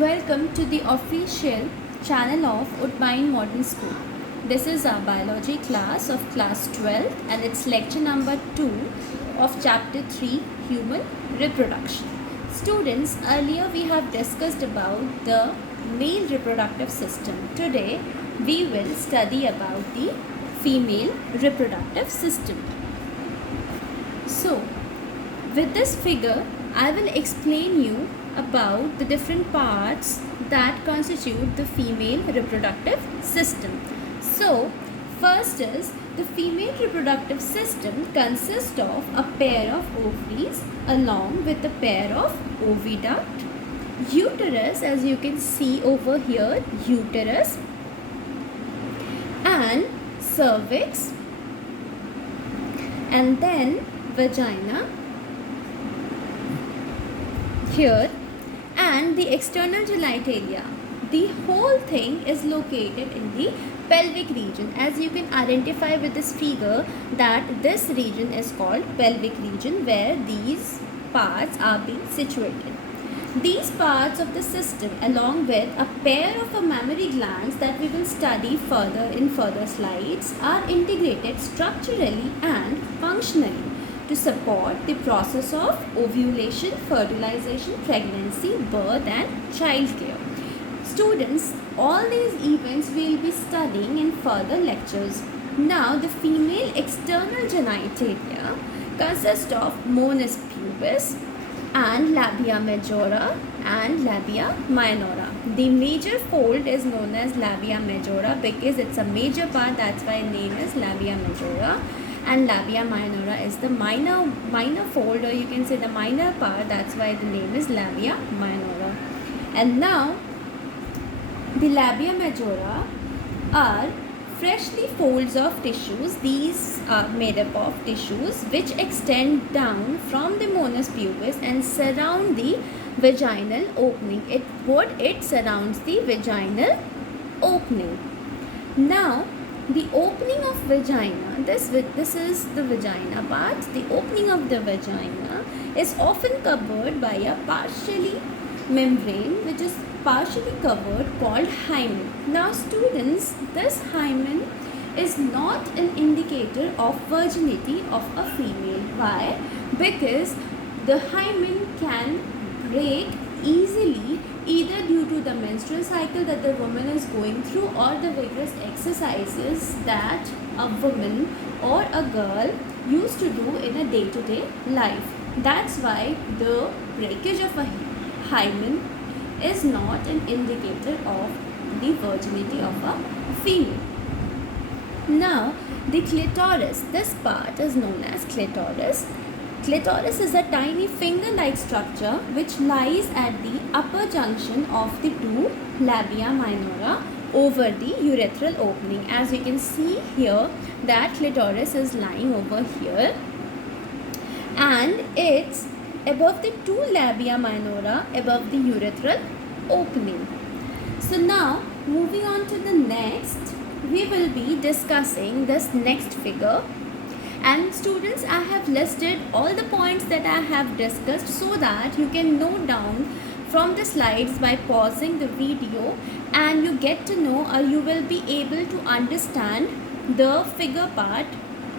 Welcome to the official channel of Woodbine Modern School. This is our biology class of class 12 and it's lecture number 2 of chapter 3 human reproduction. Students, earlier we have discussed about the male reproductive system. Today we will study about the female reproductive system. So, with this figure, I will explain you about the different parts that constitute the female reproductive system. So, first is the female reproductive system consists of a pair of ovaries along with a pair of oviduct, uterus, as you can see over here, uterus, and cervix, and then vagina here, and the external genitalia. The whole thing is located in the pelvic region. As you can identify with this figure that this region is called pelvic region, where these parts are being situated. These parts of the system, along with a pair of mammary glands that we will study further in further slides, are integrated structurally and functionally to support the process of ovulation, fertilization, pregnancy, birth and childcare. Students, all these events we will be studying in further lectures. Now, the female external genitalia consists of mons pubis and labia majora and labia minora. The major fold is known as labia majora because it's a major part, that's why name is labia majora. And labia minora is the minor fold, or you can say the minor part, that's why the name is labia minora. And now the labia majora are freshly folds of tissues. These are made up of tissues which extend down from the mons pubis and surround the vaginal opening. It surrounds the vaginal opening. Now the opening of vagina, this is the vagina part. The opening of the vagina is often covered by a partially membrane which is partially covered called hymen. Now students, this hymen is not an indicator of virginity of a female. Why? Because the hymen can break easily either due to the menstrual cycle that the woman is going through or the vigorous exercises that a woman or a girl used to do in a day-to-day life. That's why the breakage of a hymen is not an indicator of the virginity of a female. Now, the clitoris, this part is known as clitoris. Clitoris is a tiny finger-like structure which lies at the upper junction of the two labia minora over the urethral opening. As you can see here, that clitoris is lying over here and it's above the two labia minora above the urethral opening. So now, moving on to the next, we will be discussing this next figure. And students, I have listed all the points that I have discussed so that you can note down from the slides by pausing the video and you get to know, or you will be able to understand the figure part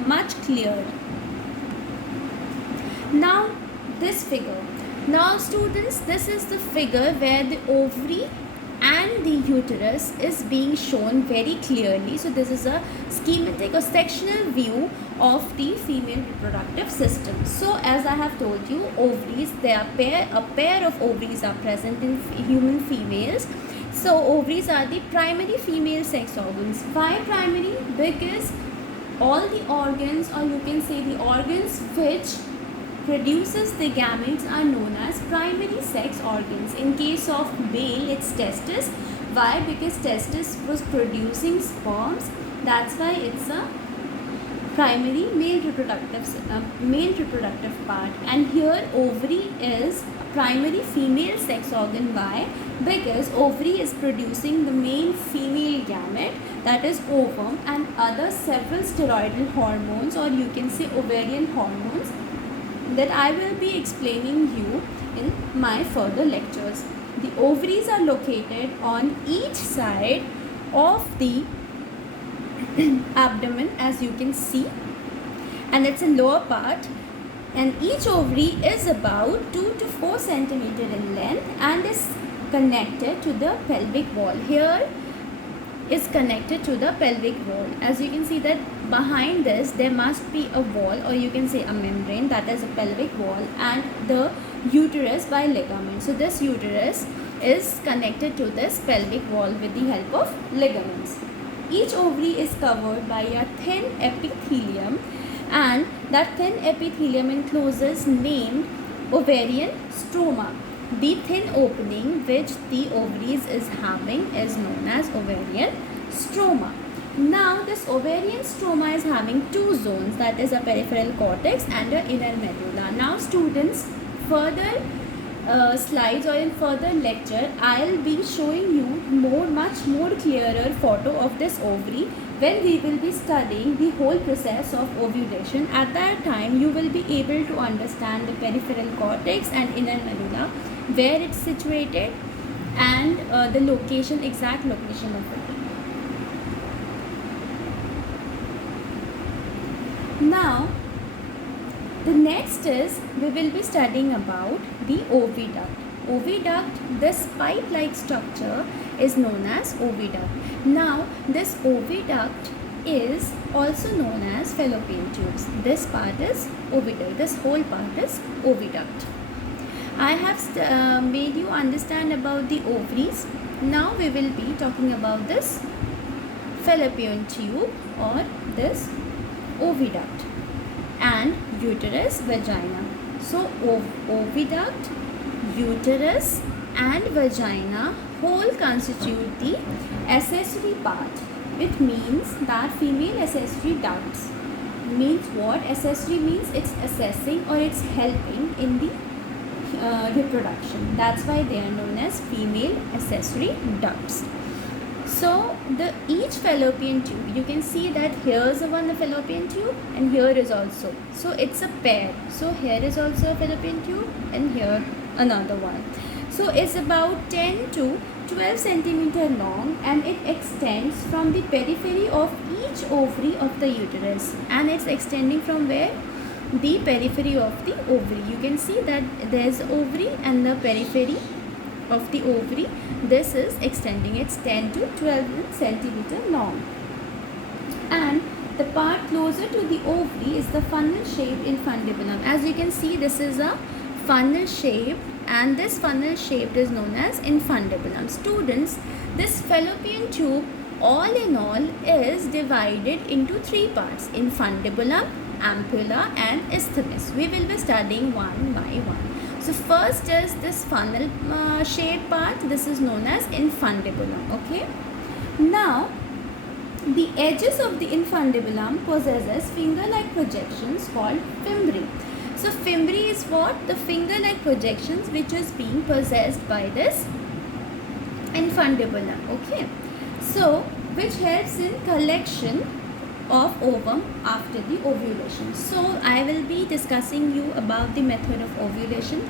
much clearer. Now this figure. Now students, this is the figure where the ovary and the uterus is being shown very clearly. So this is a schematic or sectional view of the female reproductive system. So as I have told you, ovaries, a pair of ovaries are present in human females. So ovaries are the primary female sex organs. Why primary? Because all the organs, or you can say the organs which produces the gametes, are known as primary sex organs. In case of male, it's testis. Why? Because testis was producing sperms. That's why it's a primary male reproductive part. And here ovary is primary female sex organ. Why? Because ovary is producing the main female gamete, that is ovum, and other several steroidal hormones, or you can say ovarian hormones, that I will be explaining you in my further lectures. The ovaries are located on each side of the abdomen, as you can see, and it's a lower part, and each ovary is about 2 to 4 centimeter in length and is connected to the pelvic wall. Here is connected to the pelvic wall. As you can see that behind this there must be a wall, or you can say a membrane, that is a pelvic wall, and the uterus by ligament. So this uterus is connected to this pelvic wall with the help of ligaments. Each ovary is covered by a thin epithelium, and that thin epithelium encloses named ovarian stroma. The thin opening which the ovaries is having is known as ovarian stroma. Now this ovarian stroma is having two zones, that is a peripheral cortex and a inner medulla. Now students, further slides or in further lecture I'll be showing you much more clearer photo of this ovary when we will be studying the whole process of ovulation. At that time you will be able to understand the peripheral cortex and inner medulla, where it's situated, and the location, exact location of it. Now the next is we will be studying about the oviduct. Oviduct, this pipe-like structure is known as oviduct. Now this oviduct is also known as fallopian tubes. This part is oviduct. This whole part is oviduct. I have made you understand about the ovaries. Now we will be talking about this fallopian tube or this oviduct and uterus, vagina. So oviduct, uterus and vagina whole constitute the accessory part. It means that female accessory ducts means what? Accessory means it's assessing or it's helping in the reproduction. That's why they are known as female accessory ducts. So each fallopian tube, you can see that here is one fallopian tube and here is also. So it's a pair. So here is also a fallopian tube and here another one. So it's about 10 to 12 centimeter long, and it extends from the periphery of each ovary of the uterus, and it's extending from where? The periphery of the ovary. You can see that there's ovary and the periphery of the ovary. This is extending. It's 10 to 12 centimeter long, and the part closer to the ovary is the funnel shaped infundibulum. As you can see, this is a funnel shape, and this funnel shaped is known as infundibulum. Students, this fallopian tube all in all is divided into three parts: infundibulum, ampulla and isthmus. We will be studying one by one. So first is this funnel shaped part. This is known as infundibulum. Okay. Now the edges of the infundibulum possesses finger-like projections called fimbriae. So fimbriae is what? The finger-like projections which is being possessed by this infundibulum. Okay. So which helps in collection of ovum after the ovulation. So I will be discussing you about the method of ovulation,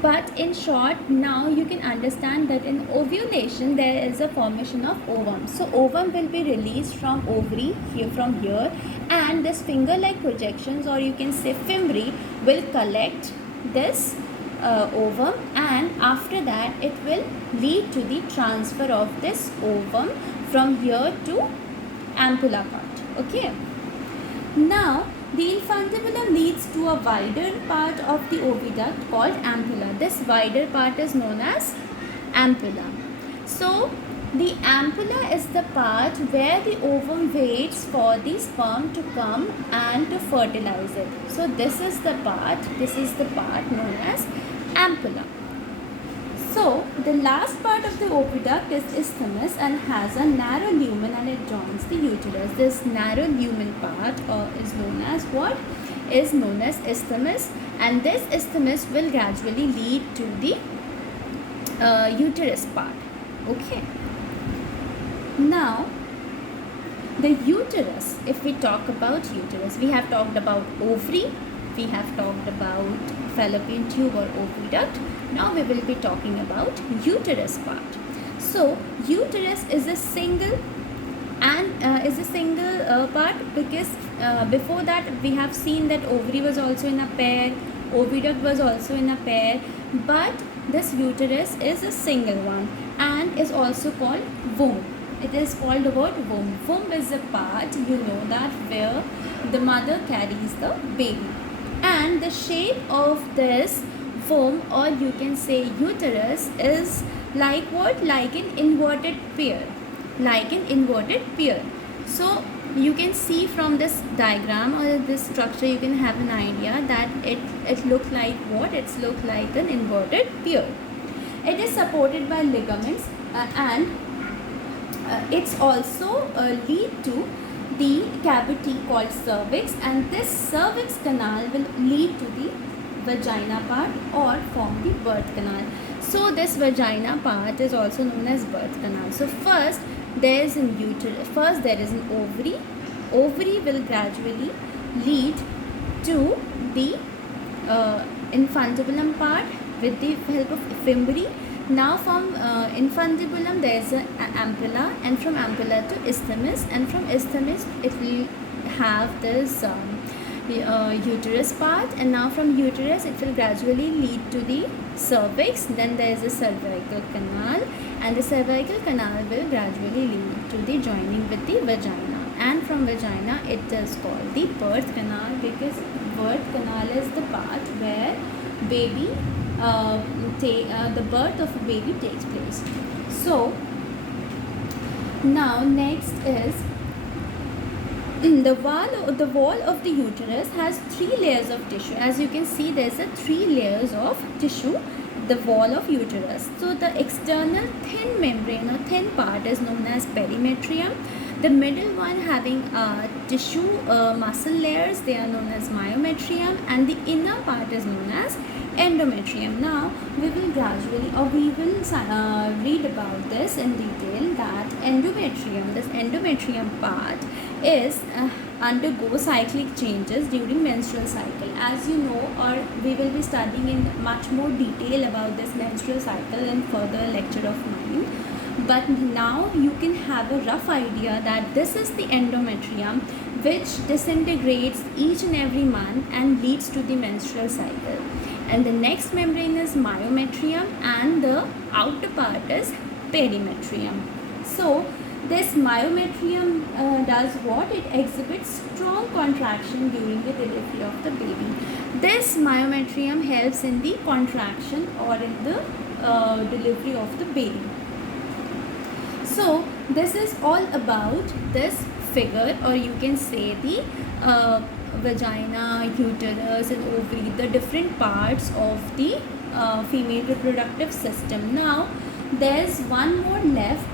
but in short now you can understand that in ovulation there is a formation of ovum. So ovum will be released from ovary from here, and this finger like projections, or you can say fimbriae, will collect this ovum, and after that it will lead to the transfer of this ovum from here to ampulla part. Okay. Now the infundibulum leads to a wider part of the oviduct called ampulla. This wider part is known as ampulla. So the ampulla is the part where the ovum waits for the sperm to come and to fertilize it. So this is the part known as ampulla. So the last part of the oviduct is isthmus and has a narrow lumen, and it joins the uterus. This narrow lumen part is known as what? Is known as isthmus, and this isthmus will gradually lead to the uterus part. Okay. Now the uterus, if we talk about uterus, we have talked about ovary, we have talked about fallopian tube or oviduct. Now we will be talking about uterus part. So uterus is a single part, because before that we have seen that ovary was also in a pair, oviduct was also in a pair, but this uterus is a single one and is also called womb. It is called the word womb. Womb is a part, you know, that where the mother carries the baby, and the shape of this womb, or you can say uterus, is like what? Like an inverted pear. Like an inverted pear. So you can see from this diagram or this structure, you can have an idea that it looks like what? It's look like an inverted pear. It is supported by ligaments, and it's also lead to the cavity called cervix, and this cervix canal will lead to the vagina part or form the birth canal. So this vagina part is also known as birth canal. So first there is an uterus, first there is an ovary. Ovary will gradually lead to the infundibulum part with the help of ephemerae. Now from infundibulum there is an ampulla, and from ampulla to isthmus, and from isthmus it will have this uterus part, and now from uterus it will gradually lead to the cervix. Then there is a cervical canal, and the cervical canal will gradually lead to the joining with the vagina, and from vagina it is called the birth canal, because birth canal is the part where baby the birth of a baby takes place. So now next is the wall of the uterus has 3 layers of tissue. As you can see, there's a 3 layers of tissue, the wall of uterus. So the external thin membrane or thin part is known as perimetrium. The middle one having tissue muscle layers, they are known as myometrium, and the inner part is known as endometrium. Now we will gradually, or we will read about this in detail, that endometrium, this endometrium part is undergo cyclic changes during menstrual cycle. As you know, or we will be studying in much more detail about this menstrual cycle in further lecture of mine, but now you can have a rough idea that this is the endometrium, which disintegrates each and every month and leads to the menstrual cycle. And the next membrane is myometrium, and the outer part is perimetrium. So this myometrium does what? It exhibits strong contraction during the delivery of the baby. This myometrium helps in the contraction or in the delivery of the baby. So this is all about this figure, or you can say the vagina, uterus and ovary, the different parts of the female reproductive system. Now there's one more left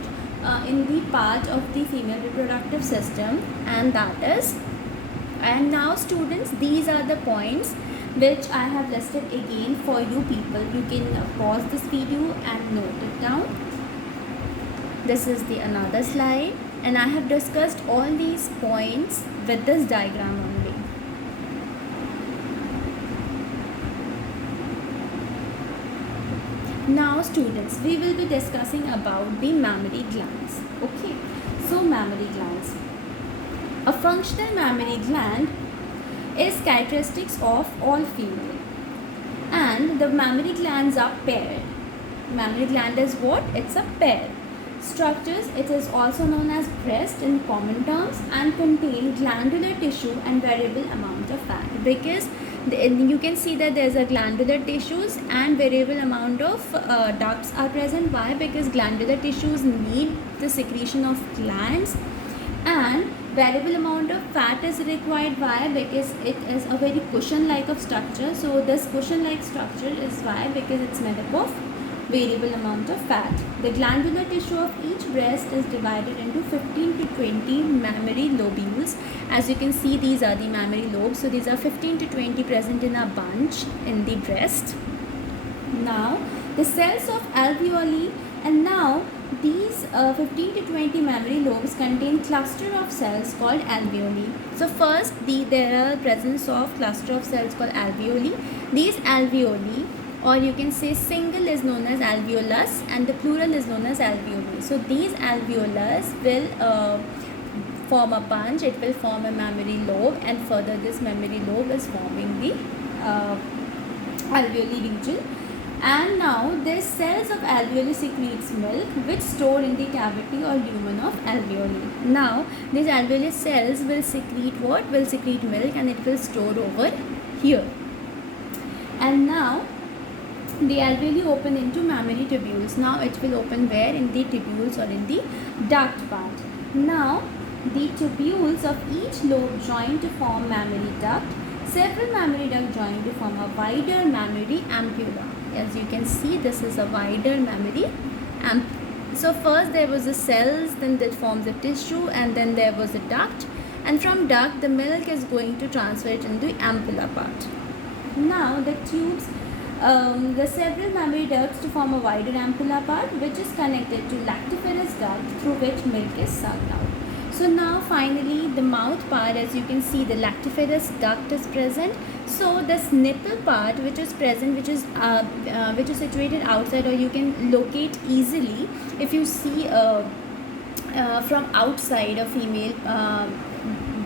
in the part of the female reproductive system, and that is, and now students, these are the points which I have listed again for you people. You can pause this video and note it down. This is the another slide, and I have discussed all these points with this diagram only. Now students, we will be discussing about the mammary glands. Okay, so mammary glands. A functional mammary gland is characteristics of all female, and the mammary glands are paired. Mammary gland is what? It's a pair. Structures, it is also known as breast in common terms, and contain glandular tissue and variable amount of fat, because you can see that there is a glandular tissues and variable amount of ducts are present. Why? Because glandular tissues need the secretion of glands, and variable amount of fat is required. Why? Because it is a very cushion like of structure. So this cushion like structure is why? Because it's made up of variable amount of fat. The glandular tissue of each breast is divided into 15 to 20 mammary lobules. As you can see, these are the mammary lobes. So these are 15 to 20 present in a bunch in the breast. Now the cells of alveoli, and now These 15 to 20 mammary lobes contain cluster of cells called alveoli. So first, there are presence of cluster of cells called alveoli. These alveoli, or you can say single, is known as alveolus and the plural is known as alveoli. So these alveolus will form a bunch, it will form a mammary lobe, and further this mammary lobe is forming the alveoli region. And now these cells of alveoli secretes milk which store in the cavity or lumen of alveoli. Now these alveoli cells will secrete what? Will secrete milk, and it will store over here. And now the alveoli open into mammary tubules. Now it will open where? In the tubules or in the duct part. Now the tubules of each lobe join to form mammary duct. Several mammary ducts join to form a wider mammary ampulla. As you can see, this is a wider mammary ampulla. So first there was the cells, then that forms a tissue, and then there was a duct, and from duct the milk is going to transfer it into the ampulla part. Now the tubes, the several mammary ducts to form a wider ampulla part, which is connected to lactiferous duct through which milk is sucked out. So now finally the mouth part, as you can see, the lactiferous duct is present. So this nipple part which is present, which is situated outside, or you can locate easily if you see from outside a female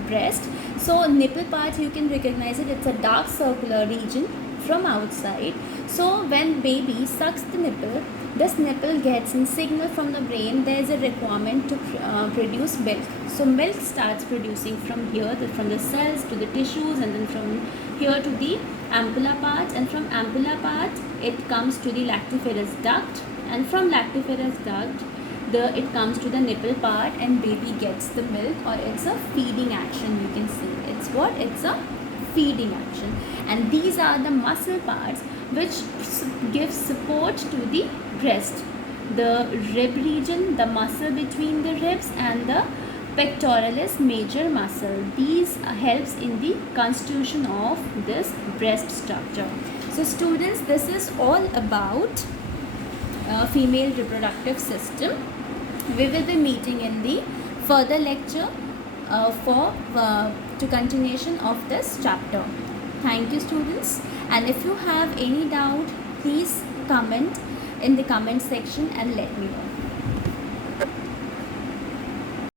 breast. So nipple part, you can recognize it, it's a dark circular region from outside. So when baby sucks the nipple, this nipple gets a signal from the brain there is a requirement to produce milk. So milk starts producing from here, from the cells to the tissues, and then from here to the ampulla part, and from ampulla part it comes to the lactiferous duct, and from lactiferous duct it comes to the nipple part, and baby gets the milk, or it's a feeding action. You can see it's what? It's a feeding action. And these are the muscle parts which give support to the breast. The rib region, the muscle between the ribs, and the pectoralis major muscle. These helps in the constitution of this breast structure. So students, this is all about female reproductive system. We will be meeting in the further lecture to continuation of this chapter. Thank you students, and if you have any doubt, please comment in the comment section and let me know.